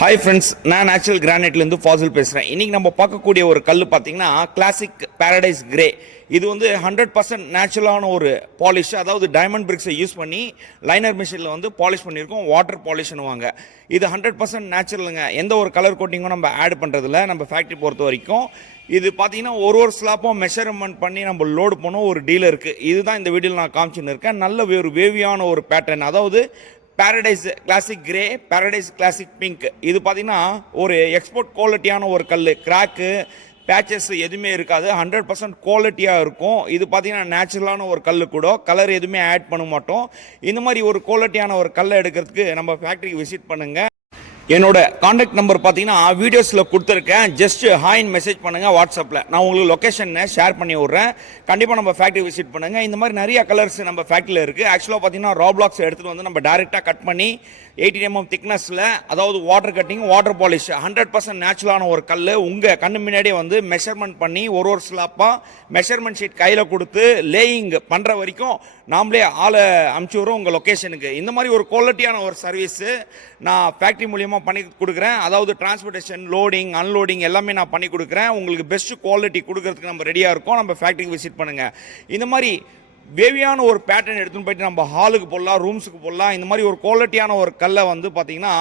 Hi friends, நான் natural கிரானைட்லேருந்து Fazil பேசுகிறேன். இன்றைக்கி நம்ம பார்க்கக்கூடிய ஒரு கல் பார்த்தீங்கன்னா கிளாசிக் பேரடைஸ் கிரே. இது வந்து 100% நேச்சுரலான ஒரு பாலிஷ், அதாவது டைமண்ட் பிரிக்ஸை யூஸ் பண்ணி லைனர் மிஷினில் வந்து பாலிஷ் பண்ணியிருக்கோம். வாட்டர் பாலிஷ்னுவாங்க. இது 100% நேச்சுரலுங்க. எந்த ஒரு கலர் கோட்டிங்கும் நம்ம ஆட் பண்ணுறதில்ல நம்ம ஃபேக்ட்ரி பொறுத்த வரைக்கும். இது பார்த்தீங்கன்னா ஒரு ஸ்லாப்பும் மெஷர்மெண்ட் பண்ணி நம்ம லோடு பண்ணோம் ஒரு டீலருக்கு. இதுதான் இந்த வீடியோவில் நான் காமிச்சுன்னு இருக்கேன். நல்ல ஒரு வேவியான ஒரு பேட்டர்ன், அதாவது paradise classic grey, paradise classic pink. இது பார்த்தீங்கன்னா ஒரு எக்ஸ்போர்ட் குவாலிட்டியான ஒரு கல். கிராக்கு பேச்சஸ் எதுவுமே இருக்காது, 100% குவாலிட்டியாக இருக்கும். இது பார்த்தீங்கன்னா நேச்சுரலான ஒரு கல் கூட, கலர் எதுவுமே ஆட் பண்ண மாட்டோம். இந்த மாதிரி ஒரு குவாலிட்டியான ஒரு கல்லை எடுக்கிறதுக்கு நம்ம ஃபேக்ட்ரிக்கு விசிட் பண்ணுங்கள். என்னோட காண்டாக்ட் நம்பர் பார்த்தீங்கன்னா வீடியோஸில் கொடுத்துருக்கேன். ஜஸ்ட் ஹாய்ன்னு மெசேஜ் பண்ணுங்கள் வாட்ஸ்அப்பில். நான் உங்களுக்கு லொக்கேஷனை ஷேர் பண்ணி விட்றேன். கண்டிப்பாக நம்ம ஃபேக்ட்ரி விசிட் பண்ணுங்கள். இந்த மாதிரி நிறைய கலர்ஸ் நம்ம ஃபேக்ட்ரியில் இருக்குது. ஆக்சுவலாக பார்த்தீங்கன்னா ரா பிளாக்ஸ் எடுத்துகிட்டு வந்து நம்ம டேரெக்டாக கட் பண்ணி 18 mm திக்னஸில், அதாவது வாட்டர் கட்டிங், வாட்டர் பாலிஷ், 100% நேச்சுரலான ஒரு கல் உங்கள் கண்ணு முன்னாடியே வந்து மெஷர்மெண்ட் பண்ணி ஒரு ஸ்லாப்பாக மெஷர்மெண்ட் ஷீட் கையில் கொடுத்து லேயிங் பண்ணுற வரைக்கும் நாமளே ஆளை அமுச்சு விடுறோம் உங்கள் லொக்கேஷனுக்கு. இந்த மாதிரி ஒரு குவாலிட்டியான ஒரு சர்வீஸு நான் ஃபேக்ட்ரி மூலியமாக பண்ணி கொடுக்குறேன். அதாவது டிரான்ஸ்போர்ட்டேஷன், லோடிங், அன்லோடிங் எல்லாமே நான் பண்ணி கொடுக்குறேன். உங்களுக்கு பெஸ்ட் குவாலிட்டி கொடுக்கறதுக்கு நம்ம ரெடியாக இருக்கோம். நம்ம ஃபேக்ட்ரிக்கு விசிட் பண்ணுங்கள். இந்த மாதிரி வேவியான ஒரு பேட்டர்ன் எடுத்துன்னு போயிட்டு நம்ம ஹாலுக்கு போடலாம், ரூம்ஸுக்கு போடலாம். இந்த மாதிரி ஒரு குவாலிட்டியான ஒரு கல்லை வந்து பார்த்திங்கன்னா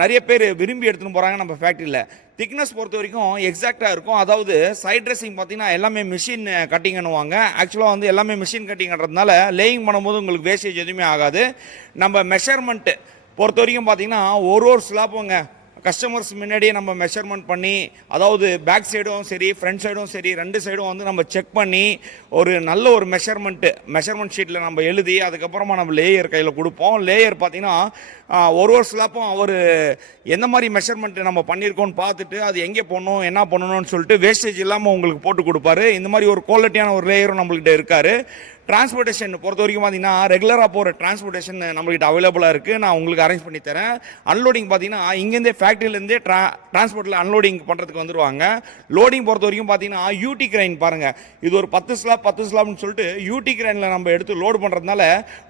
நிறைய பேர் விரும்பி எடுத்துன்னு போகிறாங்க நம்ம ஃபேக்ட்ரியில். திக்னஸ் பொறுத்த வரைக்கும் எக்ஸாக்டாக இருக்கும். அதாவது சைட் ட்ரெஸ்ஸிங் பார்த்திங்கன்னா எல்லாமே மிஷின் கட்டிங்கன்னுவாங்க. ஆக்சுவலாக வந்து எல்லாமே மிஷின் கட்டிங்கன்றதுனால லேயிங் பண்ணும்போது உங்களுக்கு வேஸ்டேஜ் எதுவுமே ஆகாது. நம்ம மெஷர்மெண்ட்டு பொறுத்த வரைக்கும் பார்த்திங்கன்னா ஒரு ஸ்லாப்புங்க கஸ்டமர்ஸ் முன்னாடியே நம்ம மெஷர்மெண்ட் பண்ணி, அதாவது பேக் சைடும் சரி ஃப்ரண்ட் சைடும் சரி ரெண்டு சைடும் வந்து நம்ம செக் பண்ணி ஒரு நல்ல ஒரு மெஷர்மெண்ட் ஷீட்டில் நம்ம எழுதி அதுக்கப்புறமா நம்ம லேயர் கையில் கொடுப்போம். லேயர் பார்த்திங்கன்னா ஒரு ஸ்லாப்பும் அவர் எந்த மாதிரி மெஷர்மெண்ட் நம்ம பண்ணியிருக்கோன்னு பார்த்துட்டு அது எங்கே போடணும் என்ன பண்ணணும்னு சொல்லிட்டு வேஸ்டேஜ் இல்லாமல் உங்களுக்கு போட்டு கொடுப்பாரு. இந்த மாதிரி ஒரு குவாலிட்டியான ஒரு லேயரும் நம்மள்கிட்ட இருக்கார். டிரான்ஸ்போர்ட்டேஷன் பொறுத்த வரைக்கும் பார்த்தீங்கன்னா ரெகுலராக போகிற டிரான்ஸ்போர்ட்டேஷன் நம்மள்கிட்ட அவைலபிளாக இருக்குது. நான் உங்களுக்கு அரேஞ்ச் பண்ணி தரேன். அன்லோடிங் பார்த்தீங்கன்னா இங்கேருந்தே ஃபேக்ட்ரியிலேருந்தே டிரான்ஸ்போர்ட்டில் அன்லோடிங் பண்ணுறதுக்கு வந்துடுவாங்க. லோடிங் பொறுத்த வரைக்கும் பார்த்தீங்கன்னா யூடி கிரைன் பாருங்கள், இது ஒரு 10 ஸ்லாப்னு சொல்லிட்டு யூடி கிரைனில் நம்ம எடுத்து லோடு பண்ணுறதுனால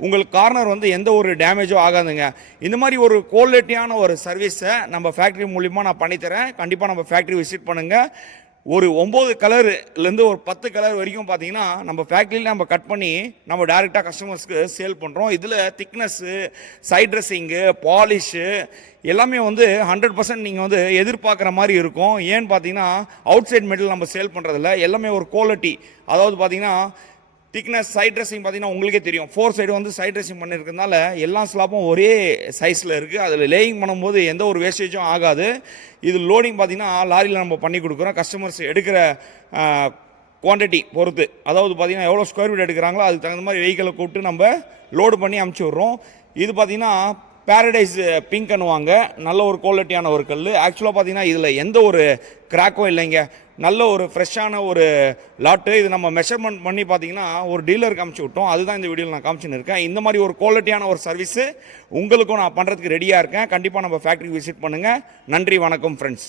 உங்களுக்கு கார்னர் வந்து எந்த ஒரு டேமேஜும் ஆகாதுங்க. இந்த மாதிரி ஒரு குவாலிட்டியான ஒரு சர்வீஸை நம்ம ஃபேக்ட்ரி மூலிமா நான் பண்ணித்தரேன். கண்டிப்பாக நம்ம ஃபேக்ட்ரி விசிட் பண்ணுங்கள். ஒரு 9 கலர்லேருந்து ஒரு 10 கலர் வரைக்கும் பார்த்தீங்கன்னா நம்ம ஃபேக்ட்ரியில் நம்ம கட் பண்ணி நம்ம டேரெக்டாக கஸ்டமர்ஸ்க்கு சேல் பண்ணுறோம். இதில் திக்னஸ்ஸு, சைட் ட்ரெஸ்ஸிங்கு, பாலிஷு எல்லாமே வந்து 100% நீங்கள் வந்து எதிர்பார்க்குற மாதிரி இருக்கும். ஏன்னு பார்த்தீங்கன்னா அவுட் சைட் மெட்டல் நம்ம சேல் பண்ணுறதில்ல, எல்லாமே ஒரு குவாலிட்டி. அதாவது பார்த்தீங்கன்னா திக்னஸ், சைட் ட்ரெஸ்ஸிங் பார்த்தீங்கன்னா உங்களுக்கே தெரியும். 4 சைடு வந்து சைட் ட்ரெஸ்ஸிங் பண்ணியிருக்கிறதுனால எல்லா ஸ்லாப்பும் ஒரே சைஸில் இருக்குது. அதில் லேயிங் பண்ணும்போது எந்த ஒரு வேஸ்டேஜும் ஆகாது. இது லோடிங் பார்த்தீங்கன்னா லாரியில் நம்ம பண்ணி கொடுக்குறோம். கஸ்டமர்ஸ் எடுக்கிற குவான்டிட்டி பொறுத்து, அதாவது பார்த்தீங்கன்னா எவ்வளோ ஸ்கொயர் ஃபீட் எடுக்கிறாங்களோ அதுக்கு தகுந்த மாதிரி வெஹிக்கிளை கூப்பிட்டு நம்ம லோடு பண்ணி அமுச்சு விட்றோம். இது பார்த்தீங்கன்னா பேரடைஸ் பிங்க்னுவாங்க. நல்ல ஒரு குவாலிட்டியான ஒரு கல். ஆக்சுவலாக பார்த்தீங்கன்னா இதில் எந்த ஒரு கிராக்கும் இல்லைங்க. நல்ல ஒரு ஃப்ரெஷ்ஷான ஒரு லாட்டு. இது நம்ம மெஷர்மெண்ட் பண்ணி பார்த்தீங்கன்னா ஒரு டீலருக்கு காமிச்சு விட்டோம். அதுதான் இந்த வீடியோவில் நான் காமிச்சுன்னு இருக்கேன். இந்த மாதிரி ஒரு குவாலிட்டியான ஒரு சர்வீஸு உங்களுக்கும் நான் பண்ணுறதுக்கு ரெடியாக இருக்கேன். கண்டிப்பாக நம்ம ஃபேக்ட்ரி விசிட் பண்ணுங்கள். நன்றி, வணக்கம் ஃப்ரெண்ட்ஸ்.